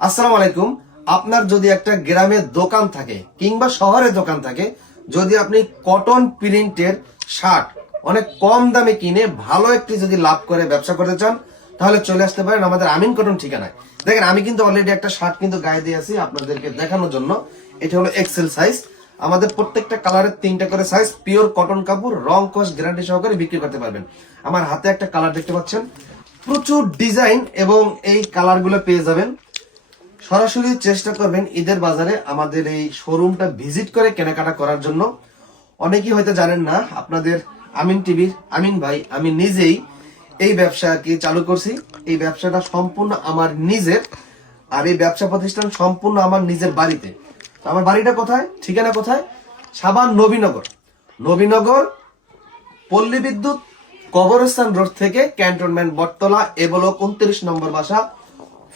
আসসালামু আলাইকুম। আপনার যদি একটা গ্রামের দোকান থাকে কিংবা শহরের দোকান থাকে, যদি আপনি কটন প্রিন্টের শার্ট অনেক কম দামে কিনে ভালো একটি যদি লাভ করে ব্যবসা করতে চান, তাহলে চলে আসতে পারেন আমাদের আমিন কটন ঠিকানায়। দেখেন, আমি কিন্তু অলরেডি একটা শার্ট কিন্তু গায়ে দিয়ে আছি আপনাদেরকে দেখানোর জন্য। এটা হলো এক্সেল সাইজ। আমাদের প্রত্যেকটা কালারের 3টা করে সাইজ, পিওর কটন কাপড়, রং কস গ্যারান্টি সহকারে বিক্রি করতে পারবেন। আমার হাতে একটা কালার দেখতে পাচ্ছেন, প্রচুর ডিজাইন এবং এই কালারগুলো পেয়ে যাবেন। সরাসরি চেষ্টা করবেন ঈদের বাজারে আমাদের এই শোরুমটা ভিজিট করে কেনাকাটা করার জন্য। অনেকেই হয়তো জানেন না, আপনাদের আমিন টিভির আমিন ভাই আমি নিজেই এই ব্যবসা কি চালু করছি। এই ব্যবসাটা সম্পূর্ণ আমার নিজের, আর এই ব্যবসা প্রতিষ্ঠান সম্পূর্ণ আমার নিজের বাড়িতে। আমার বাড়িটা কোথায়, ঠিকানা কোথায়? সাভার নবীনগর। নবীনগর পল্লী বিদ্যুৎ কবরস্থান রোড থেকে ক্যান্টনমেন্ট বটতলা এ ব্লক 29 নম্বর বাসা,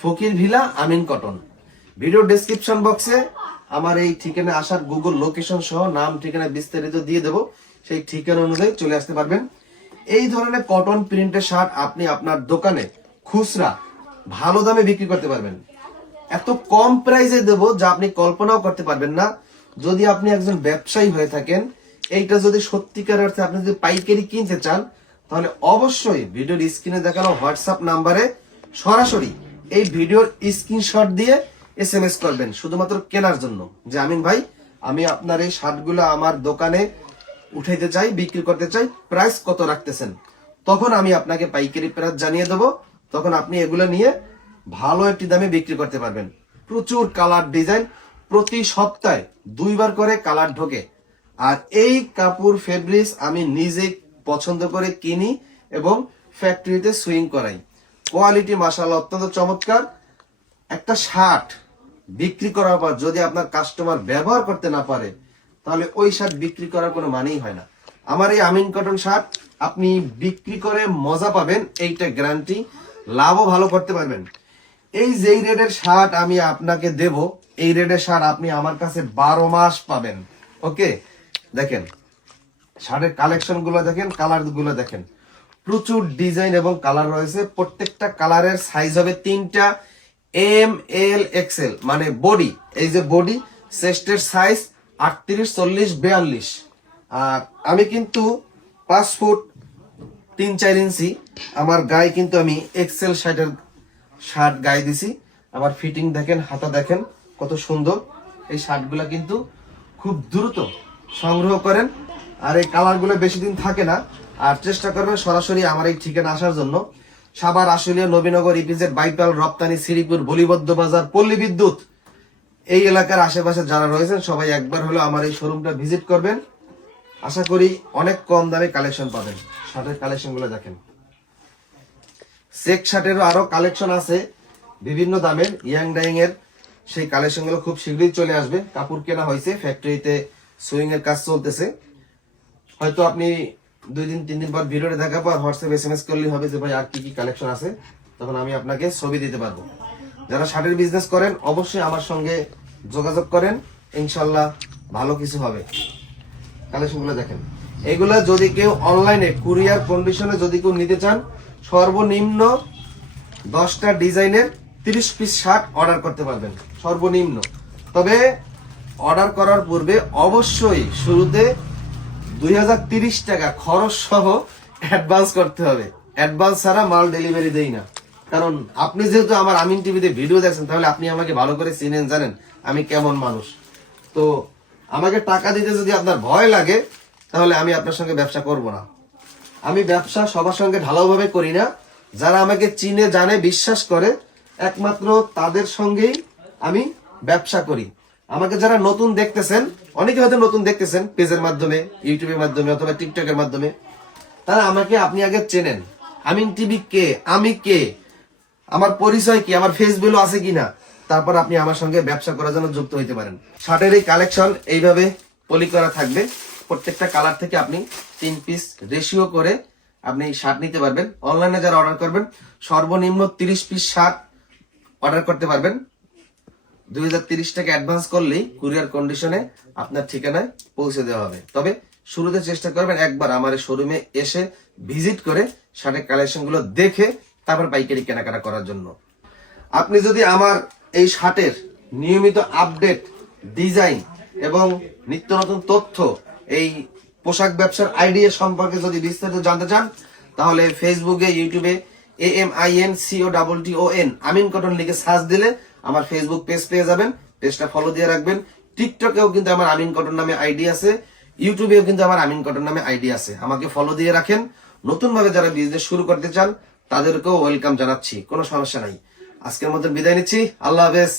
ফকির ভিলা, আমিন কটন। ভিডিও ডেসক্রিপশন বক্সে আমার এই ঠিকানা আসার গুগল লোকেশন সহ নাম ঠিকানা বিস্তারিত দিয়ে দেবো। সেই ঠিকানা অনুযায়ী চলে আসতে পারবেন। এই ধরনের কটন প্রিন্টের শার্ট আপনি আপনার দোকানে খুচরা ভালো দামে বিক্রি করতে পারবেন। এত কম প্রাইসে দেবো যা আপনি কল্পনাও করতে পারবেন না। যদি আপনি একজন ব্যবসায়ী হয়ে থাকেন, এইটা যদি সত্যিকার অর্থে আপনি যদি পাইকারি কিনতে চান, তাহলে অবশ্যই ভিডিওর স্ক্রিনে দেখানো হোয়াটসঅ্যাপ নাম্বারে সরাসরি এই ভিডিওর স্ক্রিনশট দিয়ে SMS করবেন, শুধুমাত্র কেনার জন্য, যে আমিন ভাই আমি আপনার এই শার্টগুলো আমার দোকানে উঠাইতে চাই, বিক্রি করতে চাই, প্রাইস কত রাখতেছেন। তখন আমি আপনাকে পাইকারি প্রাইস জানিয়ে দেবো। তখন আপনি এগুলো নিয়ে ভালো একটি দামে বিক্রি করতে পারবেন। প্রচুর কালার ডিজাইন, প্রতি সপ্তাহে 2বার করে কালার ঢোকে। আর এই কাপড় ফেব্রিক্স আমি নিজে পছন্দ করে কিনি এবং ফ্যাক্টরিতে সুইং করাই। কোয়ালিটি মাশাআল্লাহ অত্যন্ত চমৎকার। একটা শার্ট বিক্রি করার পর যদি আপনার কাস্টমার ব্যবহার করতে না পারে, তাহলে ওই শার্ট বিক্রি করার কোনো মানেই হয় না। আমার এই আমিন কটন শার্ট আপনি বিক্রি করে মজা পাবেন, এইটা গ্যারান্টি। লাভও ভালো করতে পারবেন। এই যেই রেটের শার্ট আমি আপনাকে দেব, এই রেটের শার্ট আপনি আমার কাছে 12 মাস পাবেন। ওকে, দেখেন শার্টের কালেকশন গুলো দেখেন, কালার গুলো দেখেন, প্রচুর ডিজাইন এবং কালার রয়েছে। প্রত্যেকটা কালারের সাইজ হবে 3টা, ML XL, মানে বডি। এই যে বডি, চেস্টের সাইজ 38, 40, 42। আর আমি কিন্তু 5 ফুট 3-4 ইঞ্চি আমার গায়ে কিন্তু আমি এক্সেল শার্ট গায়ে দিছি। আমার ফিটিং দেখেন, হাতা দেখেন কত সুন্দর। এই শার্টগুলা কিন্তু খুব দ্রুত সংগ্রহ করেন, আর এই কালারগুলো বেশি দিন থাকে না। আর চেষ্টা করবেন সরাসরি আমার এই ঠিকানা আসার জন্য। সাভার, আশুলিয়া, নবীনগর, ইপিজেড, বাইপাল, রপ্তানি, শ্রীপুর, বলিবদ্ধ বাজার, পল্লী বিদ্যুৎ, এই এলাকার আশেপাশে যারা রয়েছেন সবাই একবার হলো আমার এই শোরুমটা ভিজিট করবেন। আশা করি অনেক কম দামে কালেকশন পাবেন। শার্টের কালেকশন গুলো দেখেন, চেক শার্টেরও আরো কালেকশন আছে বিভিন্ন দামের, ইয়াং ডাইং এর। সেই কালেকশন গুলো খুব শীঘ্রই চলে আসবে। কাপড় কেনা হয়েছে, ফ্যাক্টরিতে সুইং এর কাজ চলতেছে। হয়তো আপনি 2 দিন 3 দিন পর ভিডিওটা দেখাবো, আর হোয়াটসঅ্যাপ SMS করলেই হবে যে ভাই আর কি কি কালেকশন আছে, তখন আমি আপনাকে ছবি দিতে পারবো। যারা শার্টের বিজনেস করেন অবশ্যই আমার সঙ্গে যোগাযোগ করেন, ইনশাল্লাহ ভালো কিছু হবে। কালেকশন গুলো দেখেন, এগুলা যদি কেউ অনলাইনে কুরিয়ার কন্ডিশনে যদি কেউ নিতে চান, সর্বনিম্ন 10টা ডিজাইনের 30 পিস শার্ট অর্ডার করতে পারবেন সর্বনিম্ন। তবে অর্ডার করার পূর্বে অবশ্যই শুরুতে 2030 টাকা খরচ সহ অ্যাডভান্স করতে হবে। অ্যাডভান্স ছাড়া মাল ডেলিভারি দেই না। কারণ আপনি যেহেতু আমার আমিন টিভিতে ভিডিও দেখছেন, তাহলে আপনি আমাকে ভালো করে চিনেন, জানেন আমি কেমন মানুষ। তো আমাকে টাকা দিতে যদি আপনার ভয় লাগে, তাহলে আমি আপনার সঙ্গে ব্যবসা করব না। আমি ব্যবসা সবার সঙ্গে ঢালাওভাবে করি না। যারা আমাকে চিনে, জানে, বিশ্বাস করে, একমাত্র তাদের সঙ্গেই আমি ব্যবসা করি। আমাকে যারা নতুন দেখতেছেন, অনেকে হয়তো নতুন দেখতেছেন পেজের মাধ্যমে, ইউটিউবের মাধ্যমে অথবা টিকটকের মাধ্যমে, তারা আমাকে আপনি আগে চেনেন। আমিন টিভি কে, আমি কে, আমার পরিচয় কি, আমার ফেস ভ্যালু আছে কিনা, তারপর আপনি আমার সঙ্গে ব্যবসা করার জন্য যুক্ত হইতে পারেন। শার্টের এই কালেকশন এইভাবে পলি করা থাকবে। প্রত্যেকটা কালার থেকে আপনি 3 পিস রেশিও করে আপনি শার্ট নিতে পারবেন। অনলাইনে যারা অর্ডার করবেন সর্বনিম্ন 30 পিস শার্ট অর্ডার করতে পারবেন। 2030 টাকা অ্যাডভান্স করলেই কুরিয়ার কন্ডিশনে আপনার ঠিকানায় পৌঁছে দেওয়া হবে। তবে শুরুতে চেষ্টা করবেন একবার আমার শোরুমে এসে ভিজিট করে শার্টের কালেকশন গুলো দেখে তারপর পাইকারি কেনাকাটা করার জন্য। আপনি যদি আমার এই শার্টের নিয়মিত আপডেট, ডিজাইন এবং নিত্য নতুন তথ্য, এই পোশাক ব্যবসার আইডিয়া সম্পর্কে যদি বিস্তারিত জানতে চান, তাহলে ফেসবুকে, ইউটিউবে AMINCOTTON আমিন কটন লিখে সার্চ দিলে আমার ফেসবুক পেজ পেয়ে যাবেন। পেজটা ফলো দিয়ে রাখবেন। টিকটকেও কিন্তু আমার আমিন কটন নামে আইডি আছে, ইউটিউবেও কিন্তু আমার আমিন কটন নামে আইডি আছে। আমাকে ফলো দিয়ে রাখেন। নতুন ভাবে যারা বিজনেস শুরু করতে চান তাদেরকেও ওয়েলকাম জানাচ্ছি, কোনো সমস্যা নাই। আজকের মতো বিদায় নিচ্ছি। আল্লাহ হাফেজ।